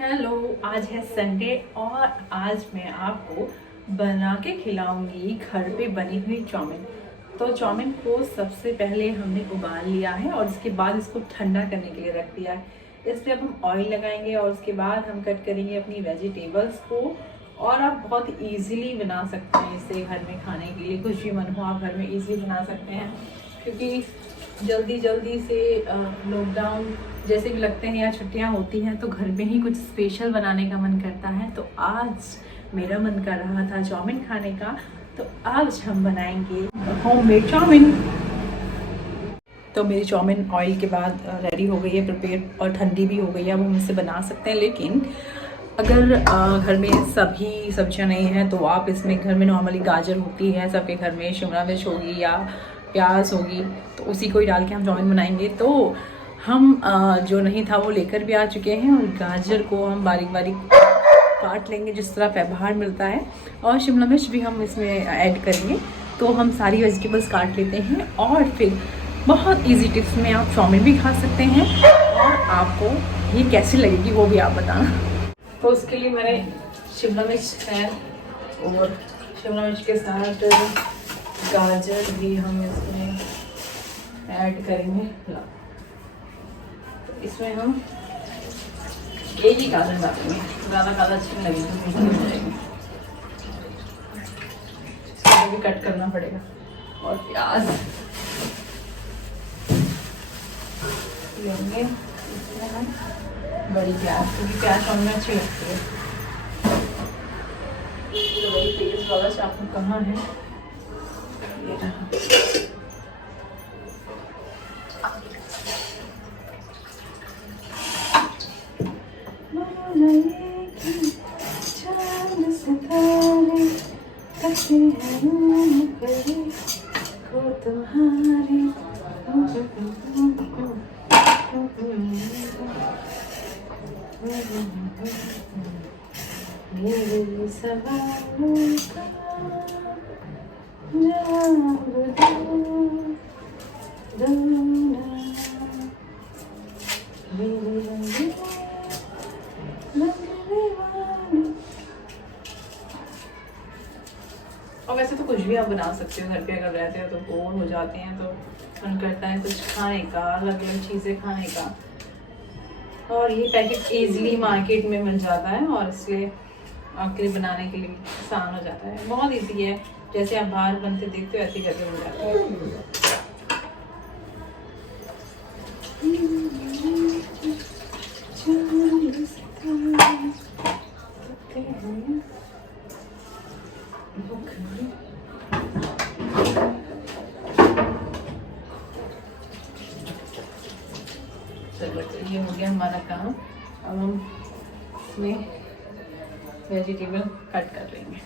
Hello, आज है Sunday और आज मैं आपको बना के खिलाऊंगी घर पे बनी हुई चाउमीन। तो चाउमीन को सबसे पहले हमने उबाल लिया है और इसके बाद इसको ठंडा करने के लिए रख दिया है। इसमें अब हम ऑयल लगाएंगे और उसके बाद हम कट करेंगे अपनी वेजिटेबल्स को। और आप बहुत इजीली बना सकते हैं इसे घर में खाने के लिए, कुछ भी मन हो आप घर में इजीली बना सकते हैं। क्योंकि जल्दी से लॉकडाउन जैसे भी लगते हैं या छुट्टियां होती हैं तो घर में ही कुछ स्पेशल बनाने का मन करता है। तो आज मेरा मन कर रहा था चाउमीन खाने का, तो आज हम बनाएंगे होममेड चाउमीन। तो मेरी चाउमीन ऑयल के बाद रेडी हो गई है, प्रिपेयर, और ठंडी भी हो गई है। अब हम इसे बना सकते हैं। लेकिन अगर घर में सभी सब्जियां नहीं हैं तो आप इसमें, घर में नॉर्मली गाजर होती है सबके घर में, शिमला मिर्च होगी या प्याज होगी, तो उसी को ही डाल के हम चाउमीन बनाएंगे। तो हम जो नहीं था वो लेकर भी आ चुके हैं और गाजर को हम बारीक बारीक काट लेंगे जिस तरह बाहर मिलता है, और शिमला मिर्च भी हम इसमें ऐड करेंगे। तो हम सारी वेजिटेबल्स काट लेते हैं और फिर बहुत इजी टिप्स में आप चाउमीन भी खा सकते हैं और आपको ये कैसी लगेगी वो भी आप बताना। तो उसके लिए मैंने शिमला मिर्च है और शिमला मिर्च के साथ गाजर भी हम इसमें ऐड करेंगे। तो इसमें हम एक ही गाजर डालेंगे, ज़्यादा गाजर अच्छी नहीं लगेगी, इसको भी कट करना पड़ेगा। और प्याज लेंगे इसमें हम, बड़ी प्याज, क्योंकि प्याज हमें अच्छी लगती है। तो वही तेज वाला चाकू कहाँ है, ये रहा। मेरे सवालों का जवाब दो, और वैसे तो कुछ भी आप बना सकते हो घर पे, अगर रहते हो तो बोर हो जाते हैं तो मन करता है कुछ खाने का, अलग अलग चीज़ें खाने का। और ये पैकेट इजीली मार्केट में मिल जाता है और इसलिए आपके लिए बनाने के लिए आसान हो जाता है। बहुत इजी है, जैसे आप बाहर बनते देखते हो ऐसे ही करके बन जाता है। चलो, तो ये हो गया हमारा काम। अब हम इसमें वेजिटेबल कट कर लेंगे।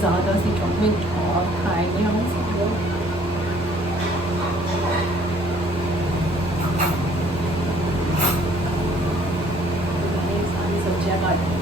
ज़्यादा सी चॉकलेट और खाएंगे हम सब लोग। सारी सब्जियाँ काटेंगे।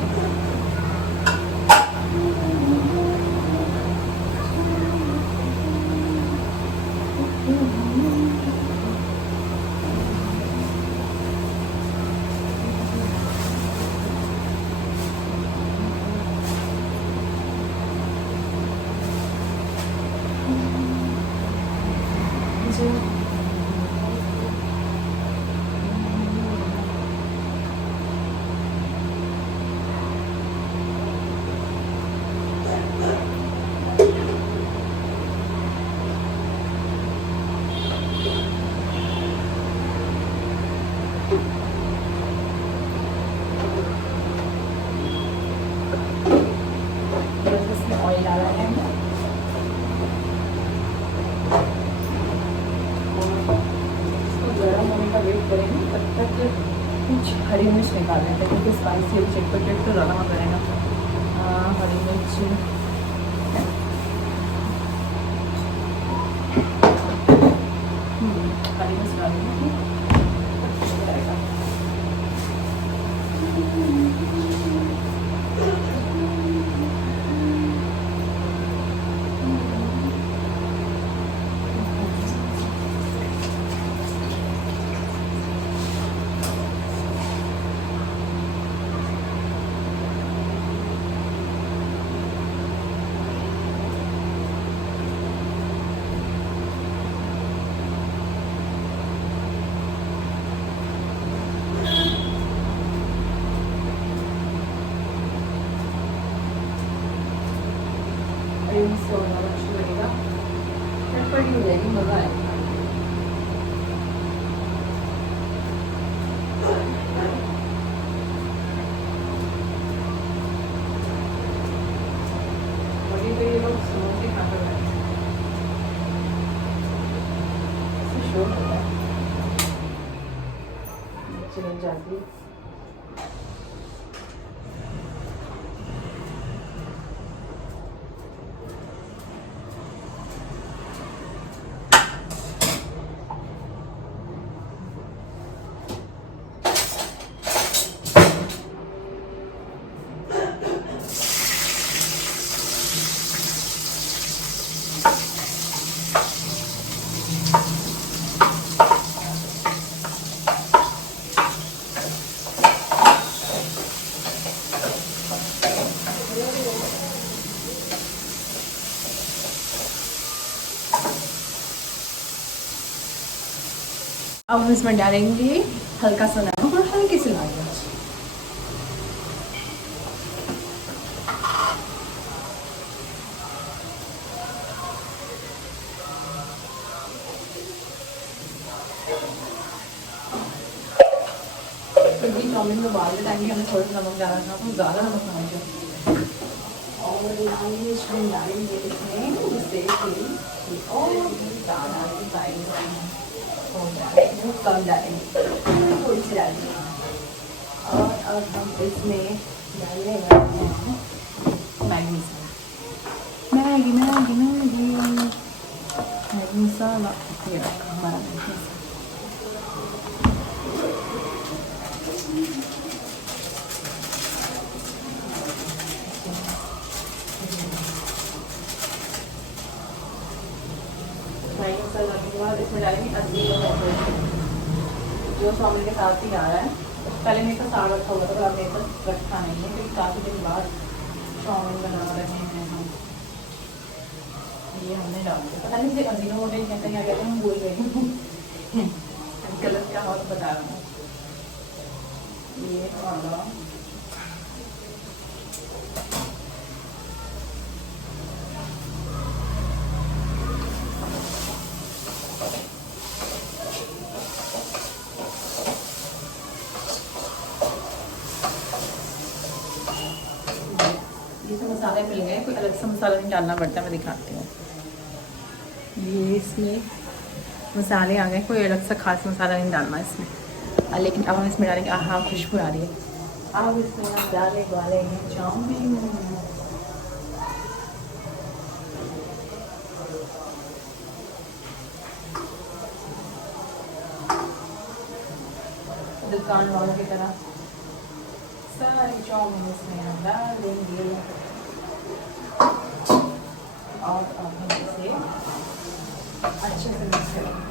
कुछ हरी मिर्च निकाल लेते हैं क्योंकि स्पाइसी और चटपटे तो ज़्यादा मजा आएगा। हरी मिर्च हरी मिर्च डालेंगे। से और ज़्यादा अच्छा लगेगा, चटपटी हो जाएगी, मज़ा आएगा। अभी तो ये लोग समोसे खा कर बैठे हैं, इससे शोर हो रहा है, चल जाती है। अब हम इसमें डालेंगे हल्का सा नमक और हल्की सी लाल मिर्च। क्योंकि चाउमीन में बाल के टाइम भी हमने थोड़ा सा नमक डाला था तो ज़्यादा नमक ना हो। और लाल मिर्च हम डालेंगे इसमें जिससे कि और ज़्यादा कम डालेंगे, थोड़ी सी डालेंगे। और अब हम इसमें डालने वाले हैं मैगी मसाला। मैगी मैगी मैगी मैगी मसाला, ये हमारा मैगी मसाला। मैगी मसाला के बाद इसमें डालेंगे अदरक, जो चाउमीन के साथ ही आ रहा है। पहले मेरे पास साग रखा हुआ था पर अब मेरे पास रखा नहीं है क्योंकि काफ़ी दिन बाद चाउमीन बना रहे हैं हम। ये हमने डाल दिया, पता नहीं मुझे अजीनो मोटे कहते क्या कहते हैं, हम भूल गए गलत क्या और बता रहा हूँ। ये वाला ये तो मसाले मिल गए, कोई अलग सा मसाला नहीं डालना पड़ता, मैं दिखाती हूँ। ये इसमें मसाले आ गए, कोई अलग सा खास मसाला नहीं डालना इसमें। लेकिन अब हम इसमें डालेंगे, हाँ खुशबू आ रही है। अब इसमें हम डालने वाले हैं चाउमीन। दुकान वालों की तरह सारी चाउमीन इसमें हम डाल देंगे और अब हम इसे अच्छे से मिक्स करेंगे।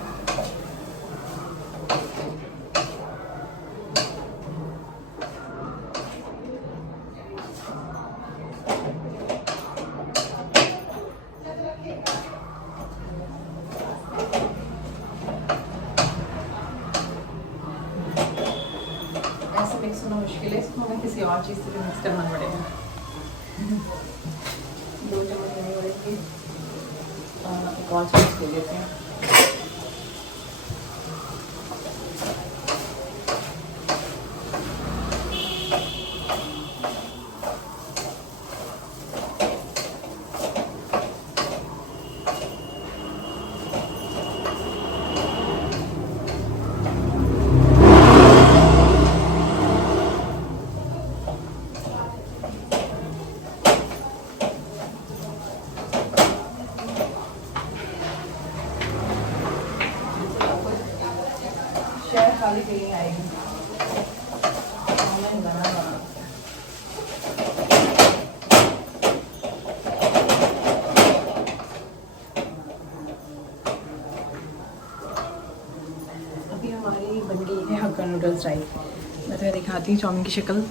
ऐसे मिक्स होना मुश्किल है, इसको हमें किसी और चीज़ से भी मिक्स करना पड़ेगा। 2 चम्मच नहीं पड़ेगी, एक और चम्मच ले लेते हैं। वाली फीलिंग आएगी चाउमीन बना बना। अभी हमारी बन गई है हक्का नूडल्स टाइप। मैं तुम्हें दिखाती हूँ चाउमीन की शक्ल।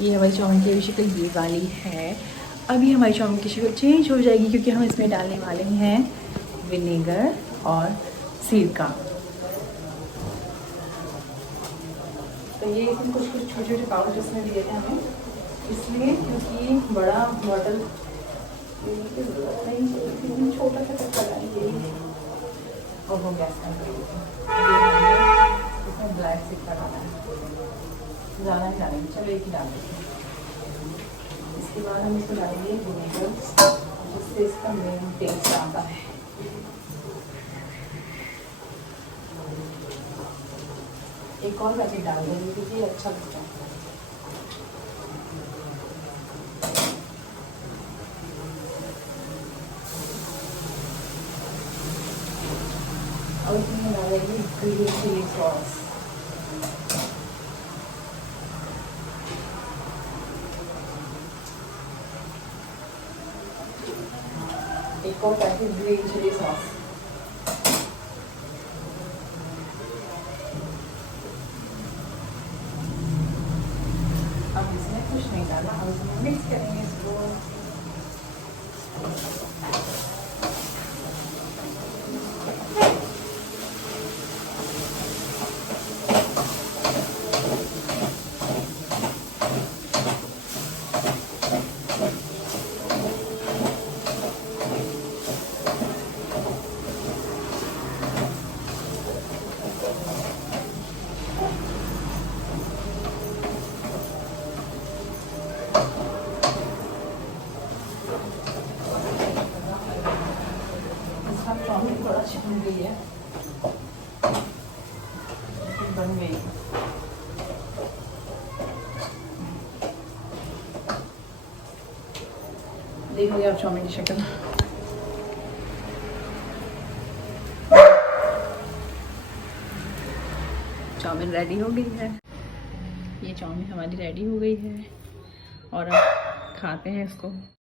ये हमारी चाउमीन की शक्ल ये वाली है। अभी हमारी चाउमीन की शक्ल चेंज हो जाएगी क्योंकि हम इसमें डालने वाले हैं विनेगर और सिरका। तो ये कुछ छोटे छोटे पाउच इसमें दिए थे हमें, इसलिए क्योंकि बड़ा बॉटल नहीं, छोटा सा कप डालिए और वो गैस इसमें ब्लैक सिरका डालना है, ज़्यादा नहीं डालेंगे, चलो एक ही डाल देते हैं। इसके बाद हम इसको डालेंगे विनेगर, जिससे इसका मेन टेस्ट आता है। एक और पैकेट डाल देंगे क्योंकि अच्छा लगता है। और इसमें डालेंगे ग्रीन चिली सॉस। एक और पैकेट ग्रीन चिली सॉस। अब इसमें कुछ नहीं डालना, अब इसमें मिक्स करेंगे इसको। चाउमीन थोड़ा चिपक गई है, बन गई। देखोगे आप चाउमीन की शक्ल। चाउमीन रेडी हो गई है। ये चाउमीन हमारी रेडी हो गई है और अब खाते हैं इसको।